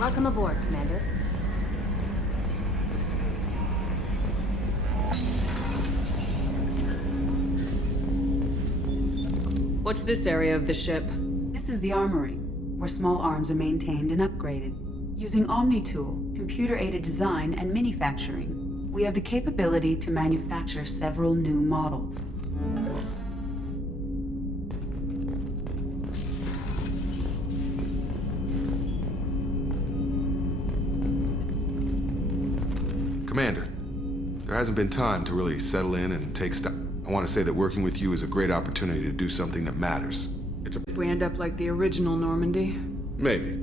Welcome aboard, Commander. What's this area of the ship? This is the armory, where small arms are maintained and upgraded. Using OmniTool, computer-aided design, and manufacturing, we have the capability to manufacture several new models. Commander, there hasn't been time to really settle in and take stock. I want to say that working with you is a great opportunity to do something that matters. If we end up like the original Normandy? Maybe.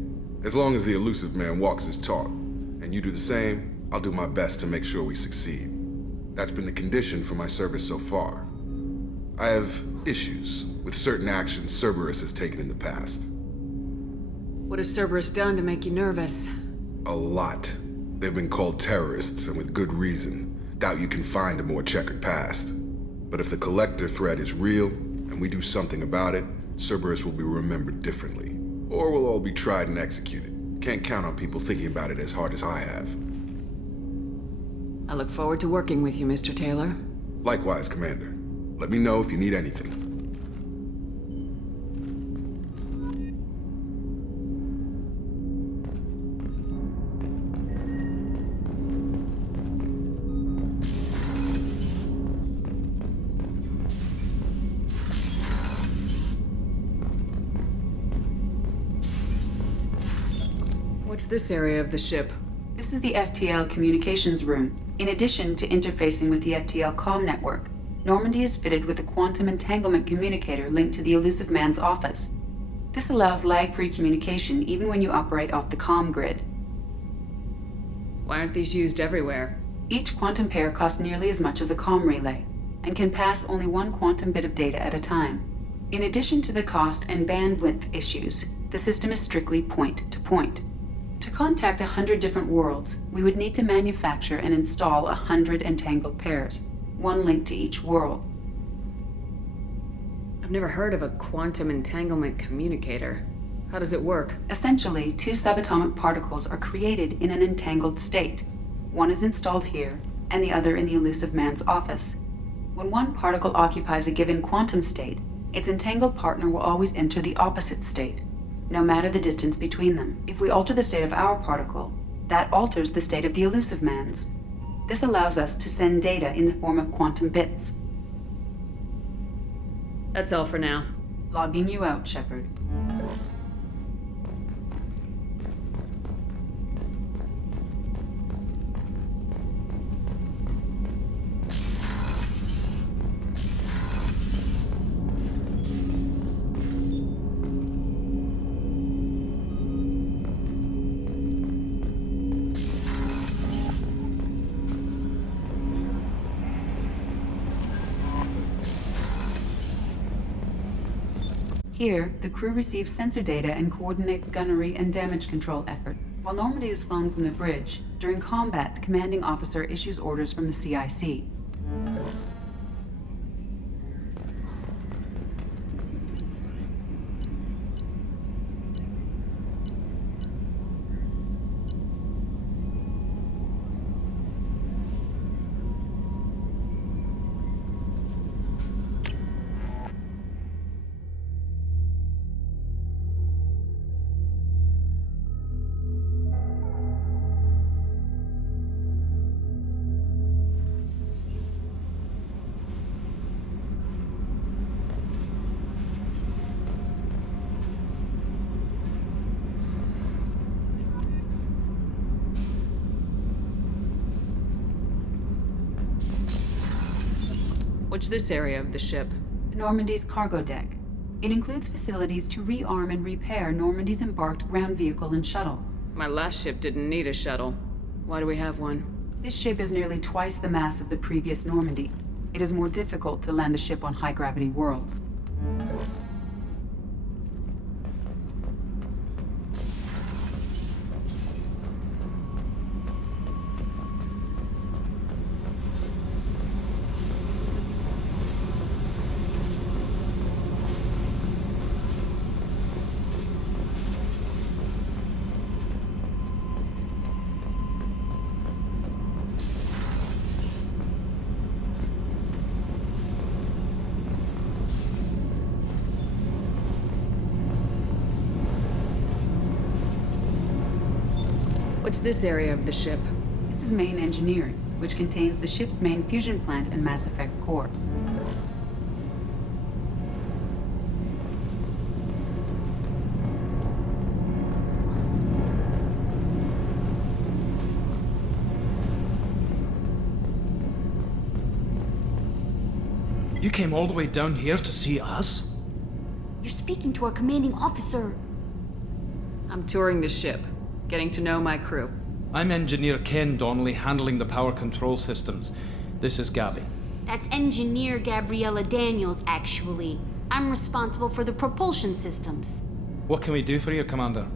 As long as the elusive man walks his talk, and you do the same, I'll do my best to make sure we succeed. That's been the condition for my service so far. I have issues with certain actions Cerberus has taken in the past. What has Cerberus done to make you nervous? A lot. They've been called terrorists, and with good reason. Doubt you can find a more checkered past. But if the Collector threat is real, and we do something about it, Cerberus will be remembered differently. Or we'll all be tried and executed. Can't count on people thinking about it as hard as I have. I look forward to working with you, Mr. Taylor. Likewise, Commander. Let me know if you need anything. What's this area of the ship? This is the FTL communications room. In addition to interfacing with the FTL comm network, Normandy is fitted with a quantum entanglement communicator linked to the elusive man's office. This allows lag-free communication even when you operate off the comm grid. Why aren't these used everywhere? Each quantum pair costs nearly as much as a comm relay, and can pass only one quantum bit of data at a time. In addition to the cost and bandwidth issues, the system is strictly point-to-point. To contact 100 different worlds, we would need to manufacture and install 100 entangled pairs, one linked to each world. I've never heard of a quantum entanglement communicator. How does it work? Essentially, two subatomic particles are created in an entangled state. One is installed here, and the other in the elusive man's office. When one particle occupies a given quantum state, its entangled partner will always enter the opposite state, no matter the distance between them. If we alter the state of our particle, that alters the state of the elusive man's. This allows us to send data in the form of quantum bits. That's all for now. Logging you out, Shepard. Here, the crew receives sensor data and coordinates gunnery and damage control effort. While Normandy is flown from the bridge, during combat, the commanding officer issues orders from the CIC. What's this area of the ship? Normandy's cargo deck. It includes facilities to rearm and repair Normandy's embarked ground vehicle and shuttle. My last ship didn't need a shuttle. Why do we have one? This ship is nearly twice the mass of the previous Normandy. It is more difficult to land the ship on high-gravity worlds. What's this area of the ship? This is main engineering, which contains the ship's main fusion plant and Mass Effect core. You came all the way down here to see us? You're speaking to our commanding officer. I'm touring the ship, getting to know my crew. I'm Engineer Ken Donnelly, handling the power control systems. This is Gabby. That's Engineer Gabriella Daniels, actually. I'm responsible for the propulsion systems. What can we do for you, Commander?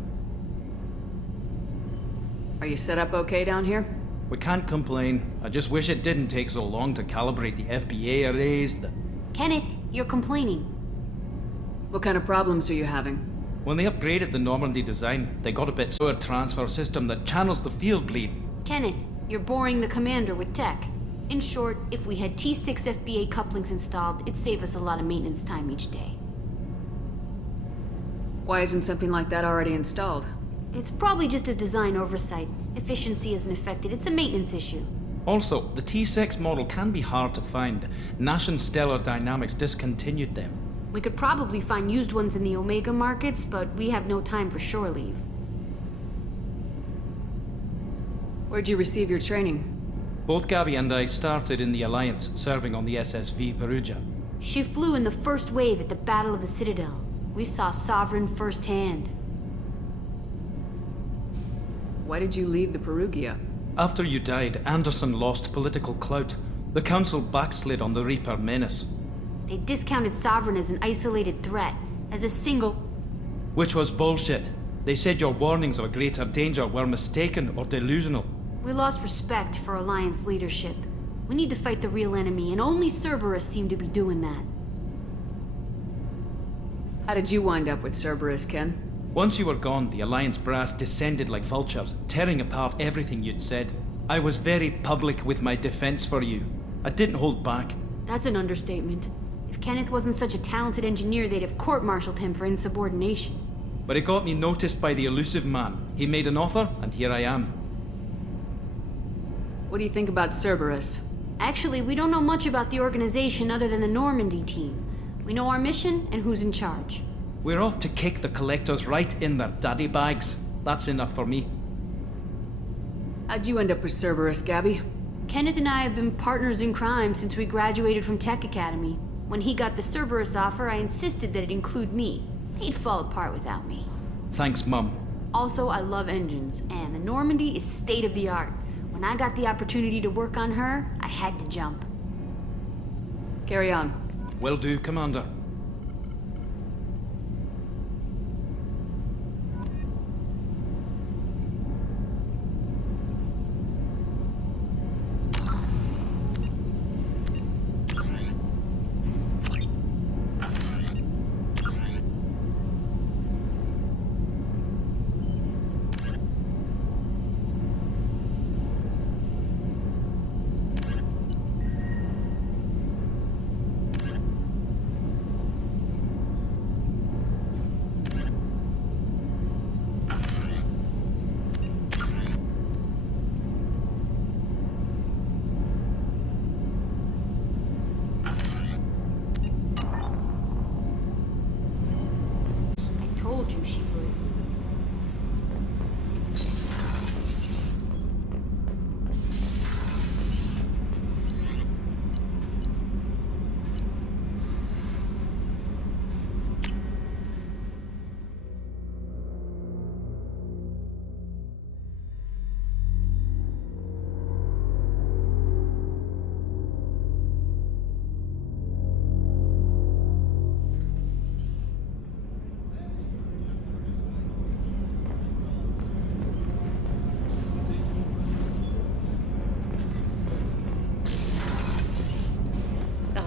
Are you set up okay down here? We can't complain. I just wish it didn't take so long to calibrate the FBA arrays. Kenneth, you're complaining. What kind of problems are you having? When they upgraded the Normandy design, they got a bit slower transfer system that channels the field bleed. Kenneth, you're boring the commander with tech. In short, if we had T6 FBA couplings installed, it'd save us a lot of maintenance time each day. Why isn't something like that already installed? It's probably just a design oversight. Efficiency isn't affected, it's a maintenance issue. Also, the T6 model can be hard to find. Nash and Stellar Dynamics discontinued them. We could probably find used ones in the Omega markets, but we have no time for shore leave. Where'd you receive your training? Both Gabby and I started in the Alliance, serving on the SSV Perugia. She flew in the first wave at the Battle of the Citadel. We saw Sovereign firsthand. Why did you leave the Perugia? After you died, Anderson lost political clout. The Council backslid on the Reaper menace. They discounted Sovereign as an isolated threat, as a single... Which was bullshit. They said your warnings of a greater danger were mistaken or delusional. We lost respect for Alliance leadership. We need to fight the real enemy, and only Cerberus seemed to be doing that. How did you wind up with Cerberus, Ken? Once you were gone, the Alliance brass descended like vultures, tearing apart everything you'd said. I was very public with my defense for you. I didn't hold back. That's an understatement. If Kenneth wasn't such a talented engineer, they'd have court-martialed him for insubordination. But it got me noticed by the elusive man. He made an offer, and here I am. What do you think about Cerberus? Actually, we don't know much about the organization other than the Normandy team. We know our mission and who's in charge. We're off to kick the Collectors right in their daddy bags. That's enough for me. How'd you end up with Cerberus, Gabby? Kenneth and I have been partners in crime since we graduated from Tech Academy. When he got the Cerberus offer, I insisted that it include me. He'd fall apart without me. Thanks, Mum. Also, I love engines, and the Normandy is state-of-the-art. When I got the opportunity to work on her, I had to jump. Carry on. Will do, Commander. I told you she would.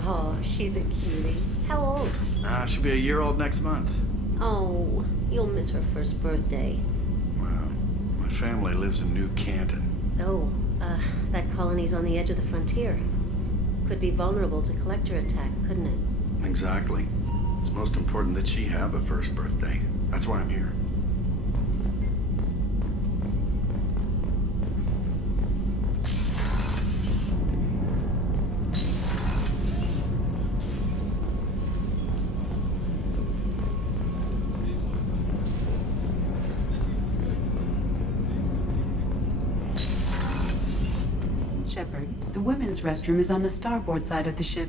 Oh, she's a cutie. How old? She'll be a year old next month. Oh, you'll miss her first birthday. Well, my family lives in New Canton. Oh, that colony's on the edge of the frontier. Could be vulnerable to collector attack, couldn't it? Exactly. It's most important that she have a first birthday. That's why I'm here. Shepard, the women's restroom is on the starboard side of the ship.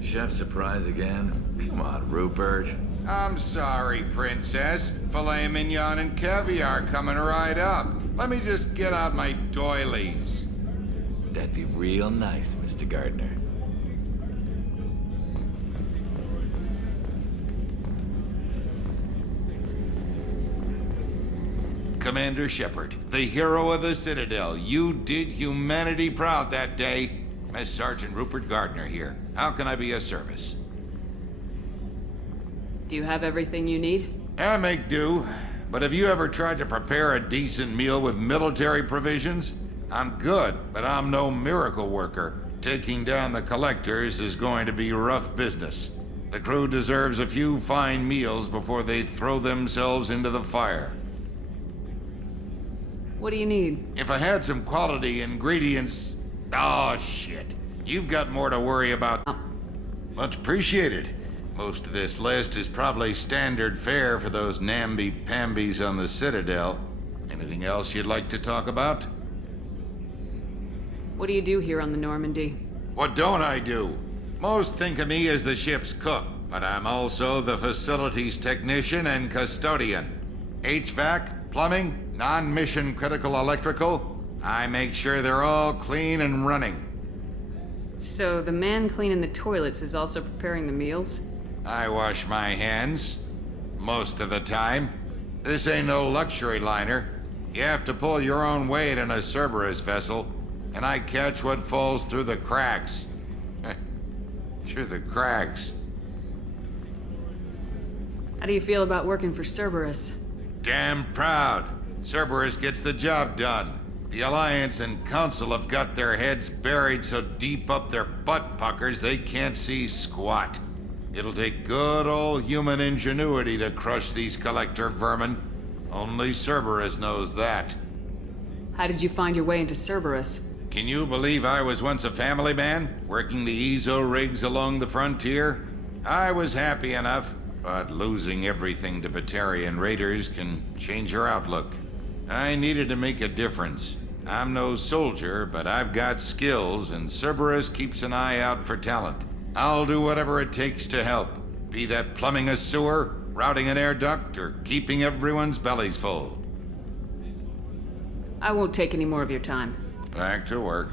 Chef surprise again? Come on, Rupert. I'm sorry, Princess. Filet mignon and caviar coming right up. Let me just get out my doilies. That'd be real nice, Mr. Gardner. Commander Shepard, the hero of the Citadel. You did humanity proud that day. Mess Sergeant Rupert Gardner here. How can I be of service? Do you have everything you need? I make do. But have you ever tried to prepare a decent meal with military provisions? I'm good, but I'm no miracle worker. Taking down the collectors is going to be rough business. The crew deserves a few fine meals before they throw themselves into the fire. What do you need? If I had some quality ingredients... Oh, shit. You've got more to worry about. Much appreciated. Most of this list is probably standard fare for those namby-pambies on the Citadel. Anything else you'd like to talk about? What do you do here on the Normandy? What don't I do? Most think of me as the ship's cook, but I'm also the facilities technician and custodian. HVAC, plumbing, non-mission critical electrical. I make sure they're all clean and running. So the man cleaning the toilets is also preparing the meals? I wash my hands. Most of the time. This ain't no luxury liner. You have to pull your own weight in a Cerberus vessel, and I catch what falls through the cracks. Through the cracks. How do you feel about working for Cerberus? Damn proud. Cerberus gets the job done. The Alliance and Council have got their heads buried so deep up their butt puckers they can't see squat. It'll take good old human ingenuity to crush these collector vermin. Only Cerberus knows that. How did you find your way into Cerberus? Can you believe I was once a family man, working the EZO rigs along the frontier? I was happy enough, but losing everything to Batarian raiders can change your outlook. I needed to make a difference. I'm no soldier, but I've got skills, and Cerberus keeps an eye out for talent. I'll do whatever it takes to help, be that plumbing a sewer, routing an air duct, or keeping everyone's bellies full. I won't take any more of your time. Back to work.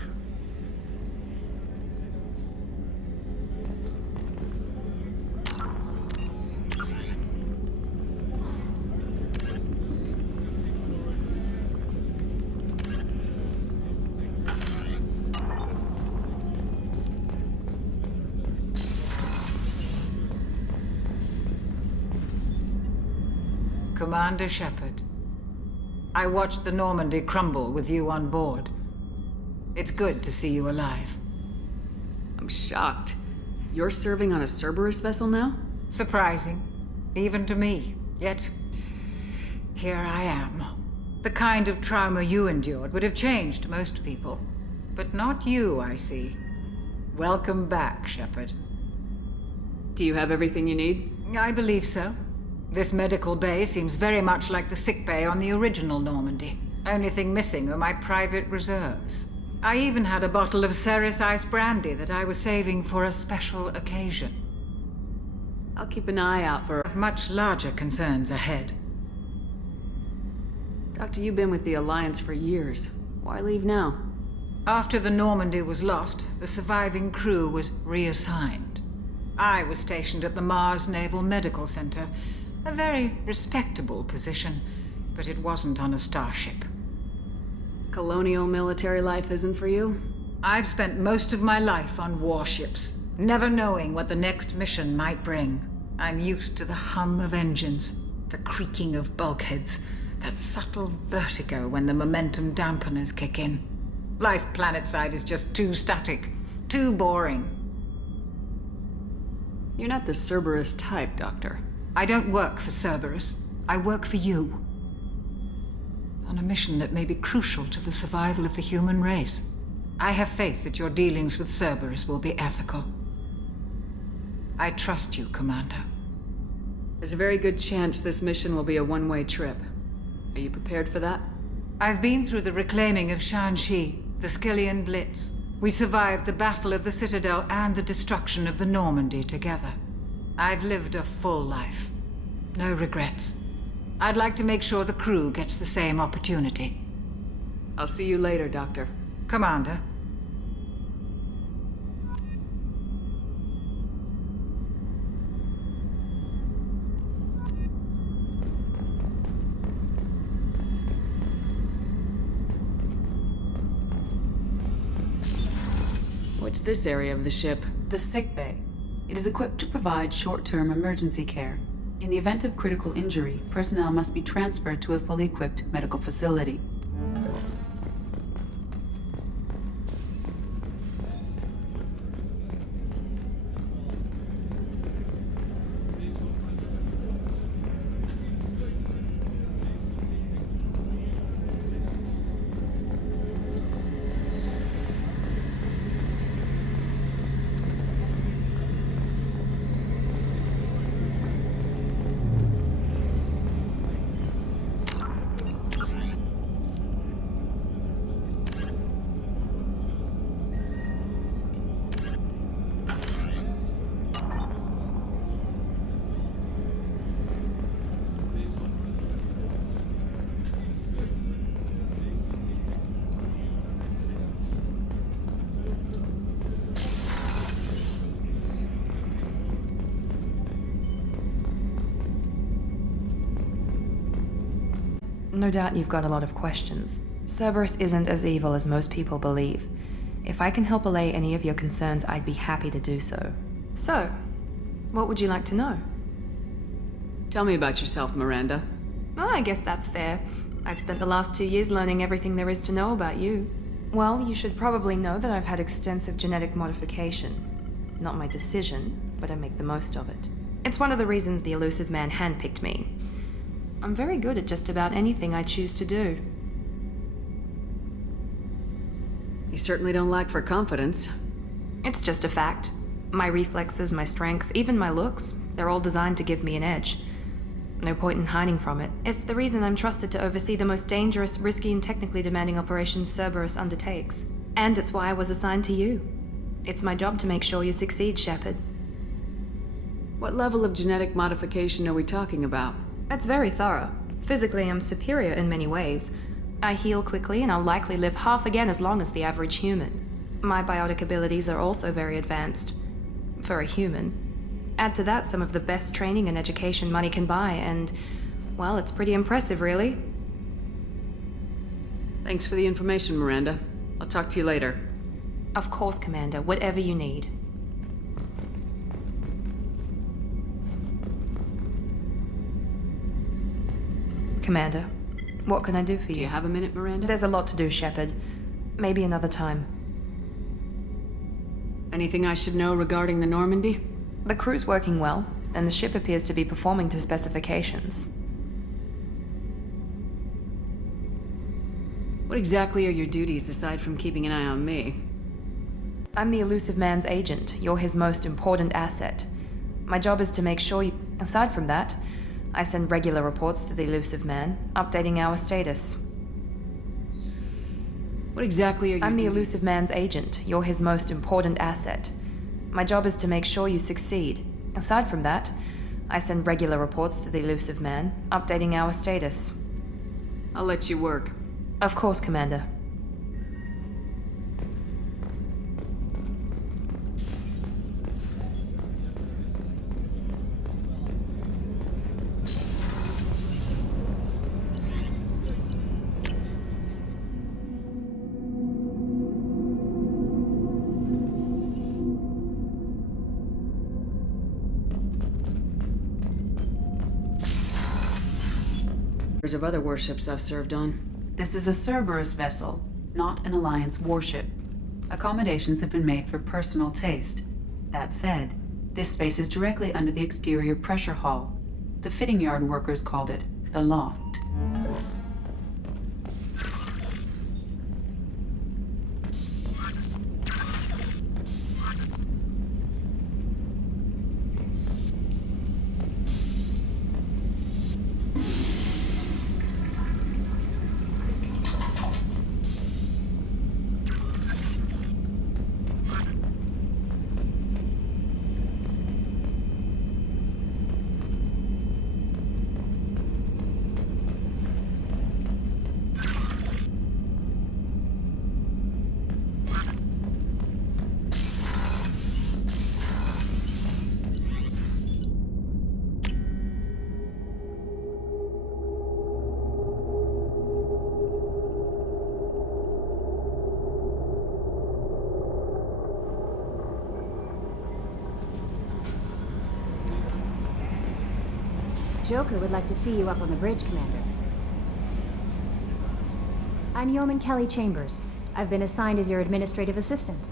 Commander Shepard, I watched the Normandy crumble with you on board. It's good to see you alive. I'm shocked. You're serving on a Cerberus vessel now? Surprising, even to me. Yet, here I am. The kind of trauma you endured would have changed most people. But not you, I see. Welcome back, Shepard. Do you have everything you need? I believe so. This medical bay seems very much like the sick bay on the original Normandy. Only thing missing are my private reserves. I even had a bottle of Ceres Ice Brandy that I was saving for a special occasion. I'll keep an eye out for... Much larger concerns ahead. Doctor, you've been with the Alliance for years. Why leave now? After the Normandy was lost, the surviving crew was reassigned. I was stationed at the Mars Naval Medical Center. A very respectable position, but it wasn't on a starship. Colonial military life isn't for you? I've spent most of my life on warships, never knowing what the next mission might bring. I'm used to the hum of engines, the creaking of bulkheads, that subtle vertigo when the momentum dampeners kick in. Life planetside is just too static, too boring. You're not the Cerberus type, Doctor. I don't work for Cerberus. I work for you. on a mission that may be crucial to the survival of the human race. I have faith that your dealings with Cerberus will be ethical. I trust you, Commander. There's a very good chance this mission will be a one-way trip. Are you prepared for that? I've been through the reclaiming of Shanxi, the Skillian Blitz. We survived the Battle of the Citadel and the destruction of the Normandy together. I've lived a full life. No regrets. I'd like to make sure the crew gets the same opportunity. I'll see you later, Doctor. Commander. What's this area of the ship? The sick bay. It is equipped to provide short-term emergency care. In the event of critical injury, personnel must be transferred to a fully equipped medical facility. No doubt you've got a lot of questions. Cerberus isn't as evil as most people believe. If I can help allay any of your concerns, I'd be happy to do so. So, what would you like to know? Tell me about yourself, Miranda. Oh, I guess that's fair. I've spent the last 2 years learning everything there is to know about you. Well, you should probably know that I've had extensive genetic modification. Not my decision, but I make the most of it. It's one of the reasons the Elusive Man handpicked me. I'm very good at just about anything I choose to do. You certainly don't lack for confidence. It's just a fact. My reflexes, my strength, even my looks, they're all designed to give me an edge. No point in hiding from it. It's the reason I'm trusted to oversee the most dangerous, risky, and technically demanding operations Cerberus undertakes. And it's why I was assigned to you. It's my job to make sure you succeed, Shepard. What level of genetic modification are we talking about? It's very thorough. Physically, I'm superior in many ways. I heal quickly, and I'll likely live half again as long as the average human. My biotic abilities are also very advanced. For a human. Add to that some of the best training and education money can buy, and, well, it's pretty impressive, really. Thanks for the information, Miranda. I'll talk to you later. Of course, Commander. Whatever you need. Commander, what can I do for you? Do you have a minute, Miranda? There's a lot to do, Shepard. Maybe another time. Anything I should know regarding the Normandy? The crew's working well, and the ship appears to be performing to specifications. What exactly are your duties aside from keeping an eye on me? I'm the Elusive Man's agent. You're his most important asset. My job is to make sure you... Aside from that, I send regular reports to the Elusive Man, updating our status. What exactly are you? I'm the Elusive Man's agent. You're his most important asset. My job is to make sure you succeed. Aside from that, I send regular reports to the Elusive Man, updating our status. I'll let you work. Of course, Commander. Of other warships I've served on. This is a Cerberus vessel, not an Alliance warship. Accommodations have been made for personal taste. That said, this space is directly under the exterior pressure hull. The fitting yard workers called it the loft. Joker would like to see you up on the bridge, Commander. I'm Yeoman Kelly Chambers. I've been assigned as your administrative assistant.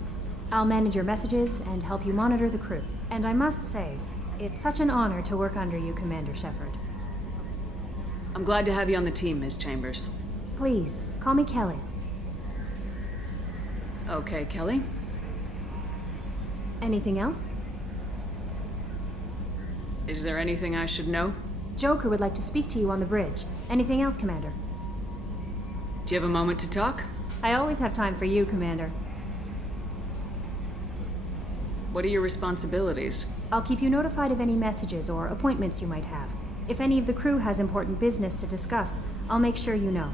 I'll manage your messages and help you monitor the crew. And I must say, it's such an honor to work under you, Commander Shepard. I'm glad to have you on the team, Ms. Chambers. Please, call me Kelly. Okay, Kelly. Anything else? Is there anything I should know? Joker would like to speak to you on the bridge. Anything else, Commander? Do you have a moment to talk? I always have time for you, Commander. What are your responsibilities? I'll keep you notified of any messages or appointments you might have. If any of the crew has important business to discuss, I'll make sure you know.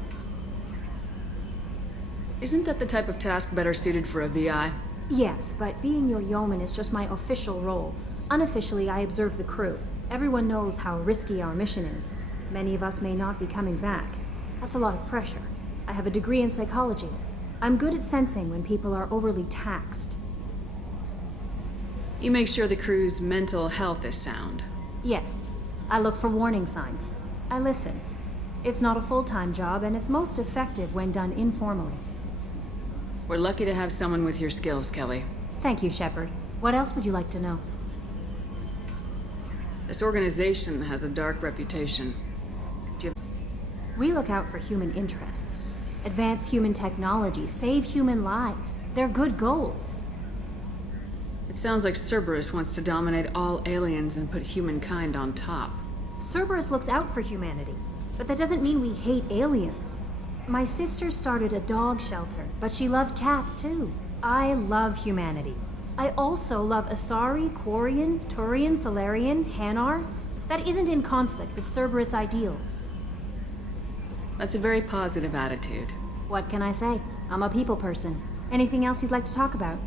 Isn't that the type of task better suited for a VI? Yes, but being your yeoman is just my official role. Unofficially, I observe the crew. Everyone knows how risky our mission is. Many of us may not be coming back. That's a lot of pressure. I have a degree in psychology. I'm good at sensing when people are overly taxed. You make sure the crew's mental health is sound. Yes, I look for warning signs. I listen. It's not a full-time job, and it's most effective when done informally. We're lucky to have someone with your skills, Kelly. Thank you, Shepard. What else would you like to know? This organization has a dark reputation. We look out for human interests. Advance human technology, save human lives. They're good goals. It sounds like Cerberus wants to dominate all aliens and put humankind on top. Cerberus looks out for humanity, but that doesn't mean we hate aliens. My sister started a dog shelter, but she loved cats too. I love humanity. I also love Asari, Quarian, Turian, Solarian, Hanar. That isn't in conflict with Cerberus ideals. That's a very positive attitude. What can I say? I'm a people person. Anything else you'd like to talk about?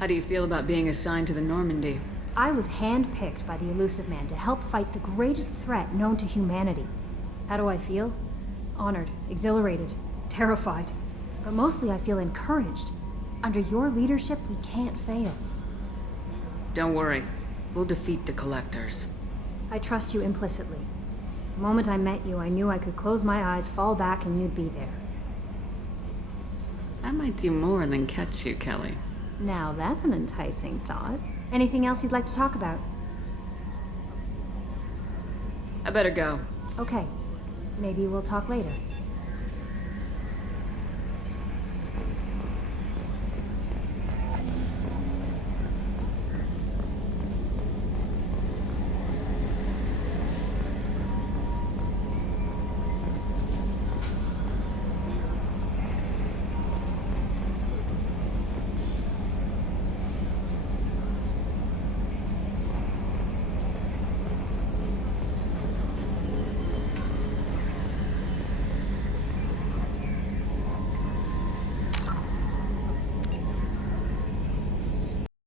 How do you feel about being assigned to the Normandy? I was handpicked by the Elusive Man to help fight the greatest threat known to humanity. How do I feel? Honored, exhilarated, terrified. But mostly I feel encouraged. Under your leadership, we can't fail. Don't worry. We'll defeat the Collectors. I trust you implicitly. The moment I met you, I knew I could close my eyes, fall back, and you'd be there. I might do more than catch you, Kelly. Now that's an enticing thought. Anything else you'd like to talk about? I better go. Okay. Maybe we'll talk later.